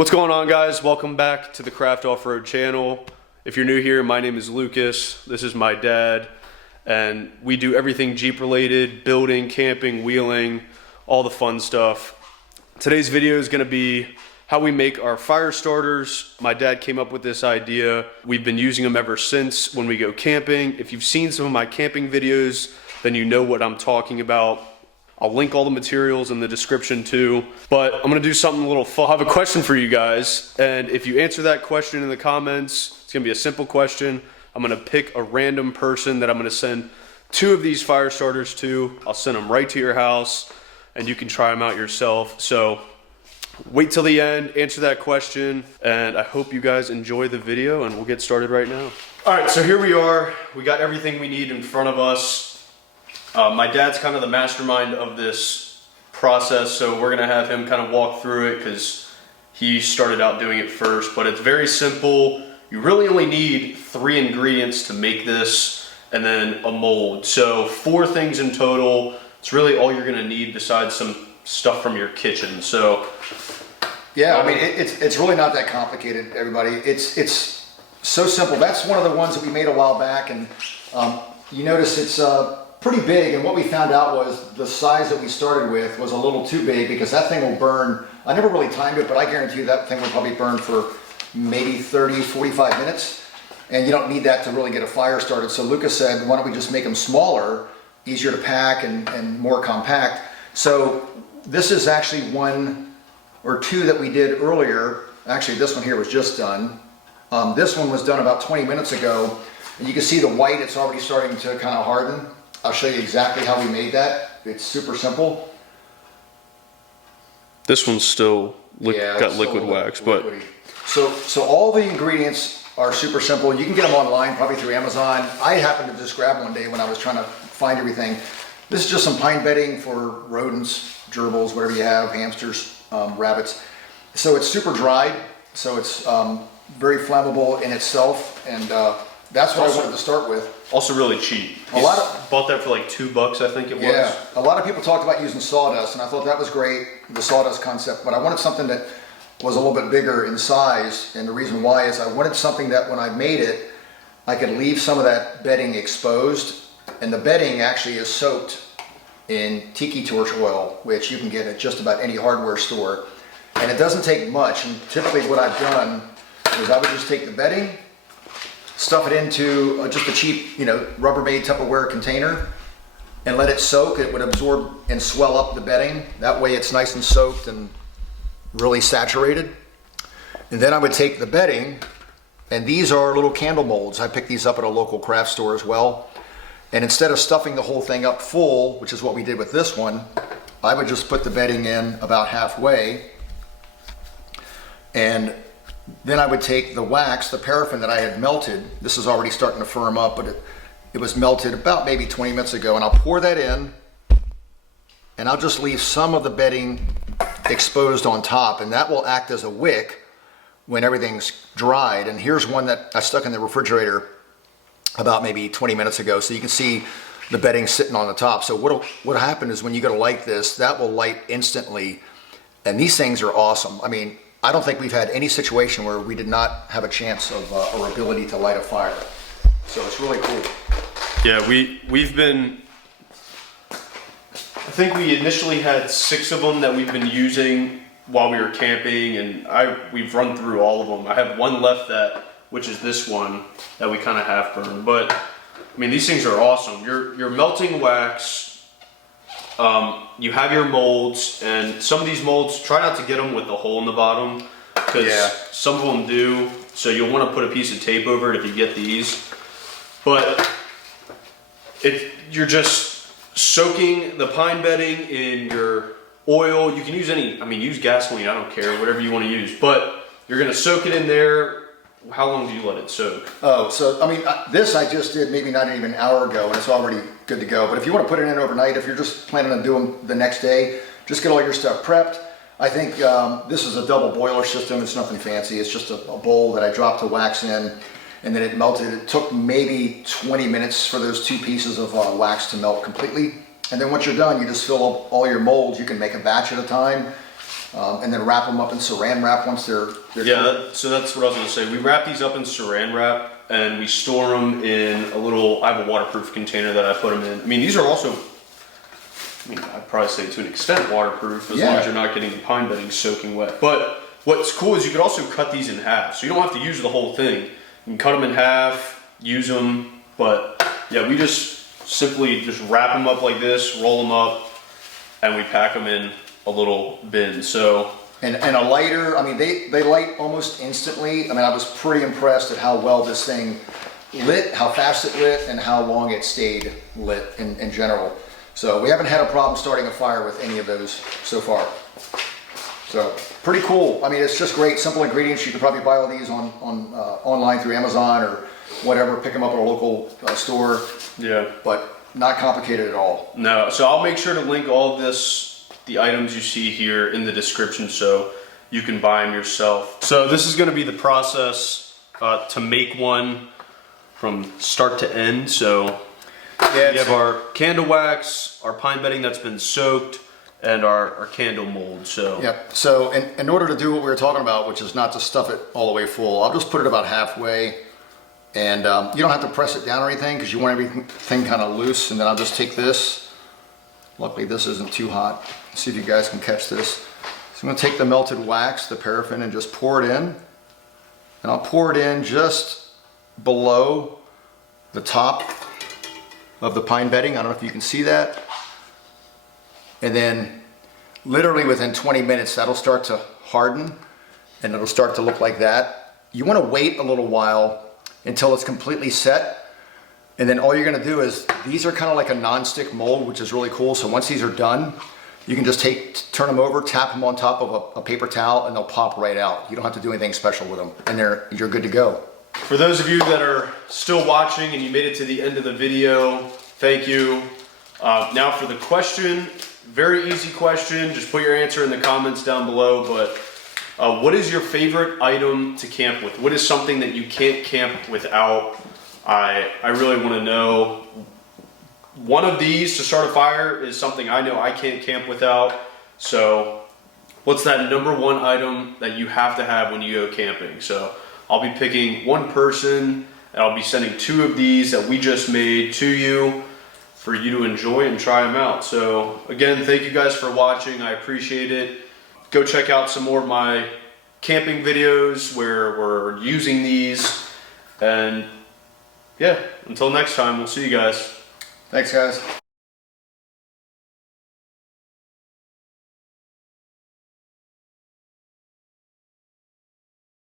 What's going on, guys? Welcome back to the Craft Off-Road channel. If you're new here, my name is Lucas. This is my dad, and we do everything Jeep related, building, camping, wheeling, all the fun stuff. Today's video is going to be how we make our fire starters. My dad came up with this idea. We've been using them ever since when we go camping. If you've seen some of my camping videos, then you know what I'm talking about. I'll link all the materials in the description too, but I'm gonna do something a little fun. I have a question for you guys, and if you answer that question in the comments, it's gonna be a simple question. I'm gonna pick a random person that I'm gonna send 2 of these fire starters to. I'll send them right to your house, and you can try them out yourself. So wait till the end, answer that question, and I hope you guys enjoy the video, and we'll get started right now. All right, so here we are. We got everything we need in front of us. My dad's kind of the mastermind of this process, so we're gonna have him kind of walk through it because he started out doing it first, but it's very simple. You really only need 3 ingredients to make this, and then a mold. So 4 things in total. It's really all you're gonna need besides some stuff from your kitchen. So yeah, I mean, it's really not that complicated, everybody. It's so simple. That's one of the ones that we made a while back, and you notice it's pretty big, and what we found out was the size that we started with was a little too big because that thing will burn. I never really timed it, but I guarantee you that thing will probably burn for maybe 30, 45 minutes, and you don't need that to really get a fire started. So Lucas said, why don't we just make them smaller, easier to pack, and more compact. So this is actually 1 or 2 that we did earlier. Actually, this one here was just done. This one was done about 20 minutes ago, and you can see the white, it's already starting to kind of harden. I'll show you exactly how we made that. It's super simple. this one's still got liquid wax, but so all the ingredients are super simple. You can get them online, probably through Amazon. I happened to just grab one day when I was trying to find everything. This is just some pine bedding for rodents, gerbils, whatever you have, hamsters, rabbits. So it's super dried, so it's very flammable in itself, and that's what I wanted to start with. also really cheap. Bought that for like $2, I think it was. Yeah, a lot of people talked about using sawdust, and I thought that was great, the sawdust concept, but I wanted something that was a little bit bigger in size, and the reason why is I wanted something that when I made it, I could leave some of that bedding exposed, and the bedding actually is soaked in Tiki Oil, which you can get at just about any hardware store, and it doesn't take much, and typically what I've done is I would just take the bedding, stuff it into just a cheap, Rubbermaid Tupperware container, and let it soak. It would absorb and swell up the bedding. That way it's nice and soaked and really saturated. And then I would take the bedding, and these are little candle molds. I picked these up at a local craft store as well. And instead of stuffing the whole thing up full, which is what we did with this one, I would just put the bedding in about halfway, and then I would take the wax, the paraffin that I had melted. This is already starting to firm up, but it was melted about maybe 20 minutes ago, and I'll pour that in, and I'll just leave some of the bedding exposed on top, and that will act as a wick when everything's dried. And here's one that I stuck in the refrigerator about maybe 20 minutes ago, so you can see the bedding sitting on the top. So what'll happen is when you go to light this, that will light instantly, and these things are awesome. I mean, I don't think we've had any situation where we did not have a chance of our ability to light a fire. So it's really cool. Yeah, we've been, I think we initially had 6 of them that we've been using while we were camping, and we've run through all of them. I have one left which is this one that we kind of half burned. But I mean, these things are awesome. You're melting wax. You have your molds, and some of these molds, try not to get them with the hole in the bottom, because some of them do, so you'll want to put a piece of tape over it if you get these. But you're just soaking the pine bedding in your oil. You can use use gasoline, I don't care, whatever you want to use, but you're going to soak it in there. How long do you let it soak? Oh, so I mean, this I just did maybe not even an hour ago, and it's already good to go. But if you want to put it in overnight, if you're just planning on doing the next day, just get all your stuff prepped. I think this is a double boiler system. It's nothing fancy. It's just a bowl that I dropped the wax in, and then it melted. It took maybe 20 minutes for those 2 pieces of wax to melt completely. And then once you're done, you just fill up all your molds. You can make a batch at a time. and then wrap them up in saran wrap once they're Yeah, so that's what I was gonna say. We wrap these up in saran wrap and we store them in a little, I have a waterproof container that I put them in. I mean, these are also, I'd probably say to an extent waterproof as long as you're not getting the pine bedding soaking wet. But what's cool is you could also cut these in half. So you don't have to use the whole thing. You can cut them in half, use them. But yeah, we just simply just wrap them up like this, roll them up, and we pack them in a little bin. So and a lighter, I mean, they light almost instantly. I mean, I was pretty impressed at how well this thing lit, how fast it lit, and how long it stayed lit in general. So we haven't had a problem starting a fire with any of those so far. So pretty cool. I mean, it's just great, simple ingredients. You can probably buy all these on online through Amazon or whatever. Pick them up at a local store. yeah. But not complicated at all. No, so I'll make sure to link all of this, the items you see here in the description so you can buy them yourself. So this is gonna be the process to make one from start to end. So we have our candle wax, our pine bedding that's been soaked, and our candle mold. So Yep. So in order to do what we were talking about, which is not to stuff it all the way full, I'll just put it about halfway. And you don't have to press it down or anything because you want everything kind of loose. And then I'll just take this. Luckily this isn't too hot. Let's see if you guys can catch this. So I'm going to take the melted wax, the paraffin, and just pour it in. And I'll pour it in just below the top of the pine bedding. I don't know if you can see that. And then literally within 20 minutes that'll start to harden and it'll start to look like that. You want to wait a little while until it's completely set, and then all you're going to do is, these are kind of like a non-stick mold, which is really cool. So once these are done, you can just turn them over, tap them on top of a paper towel, and they'll pop right out. You don't have to do anything special with them, and you're good to go. for those of you that are still watching and you made it to the end of the video, thank you. Now for the question, very easy question. Just put your answer in the comments down below, but what is your favorite item to camp with? What is something that you can't camp without? I really want to know. One of these to start a fire is something I know I can't camp without. So what's that number one item that you have to have when you go camping? So I'll be picking one person and I'll be sending 2 of these that we just made to you for you to enjoy and try them out. So again, thank you guys for watching. I appreciate it. Go check out some more of my camping videos where we're using these. And yeah, until next time, we'll see you guys. Thanks, guys.